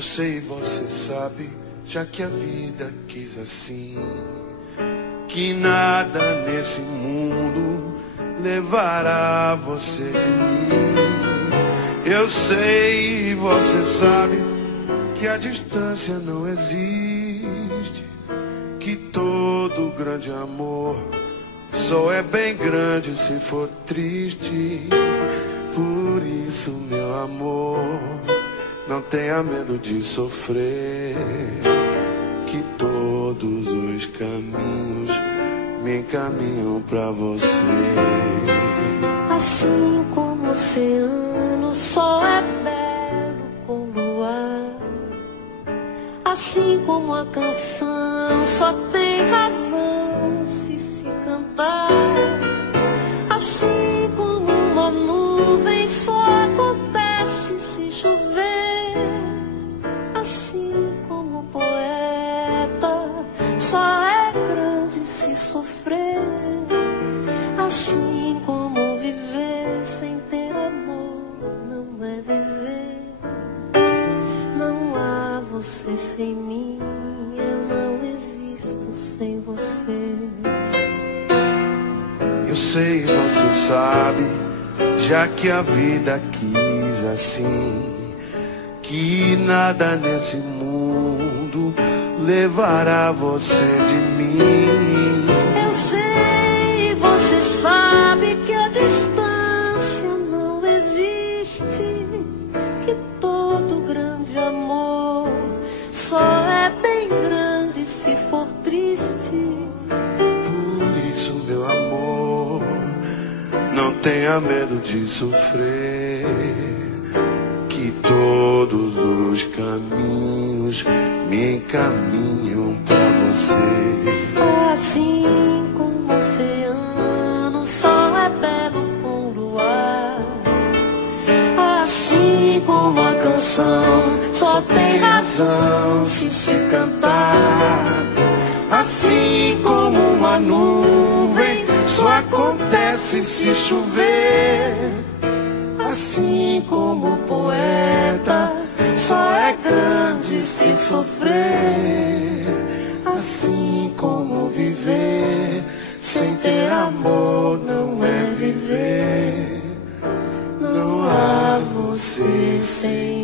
Eu sei, você sabe, já que a vida quis assim, que nada nesse mundo levará você de mim. Eu sei, você sabe, que a distância não existe, que todo grande amor só é bem grande se for triste. Por isso, meu amor, não tenha medo de sofrer, que todos os caminhos me encaminham pra você. Assim como o oceano só é belo com luar, assim como a canção só tem razão se cantar, assim como uma nuvem só acontece se chover, assim como o poeta só é grande se sofrer, assim como viver sem ter amor não é viver. Não há você sem mim, eu não existo sem você. Eu sei, você sabe, já que a vida quis assim, que nada nesse mundo levará você de mim. Eu sei, você sabe que a distância não existe, que todo grande amor só é bem grande se for triste. Por isso, meu amor, não tenha medo de sofrer, que todos os caminhos me encaminham pra você. Assim como o oceano só é belo com luar, assim como a canção só tem razão se cantar, assim como uma nuvem só acontece se chover, assim como o poeta só é grande se sofrer, assim como viver sem ter amor não é viver. Não há você sem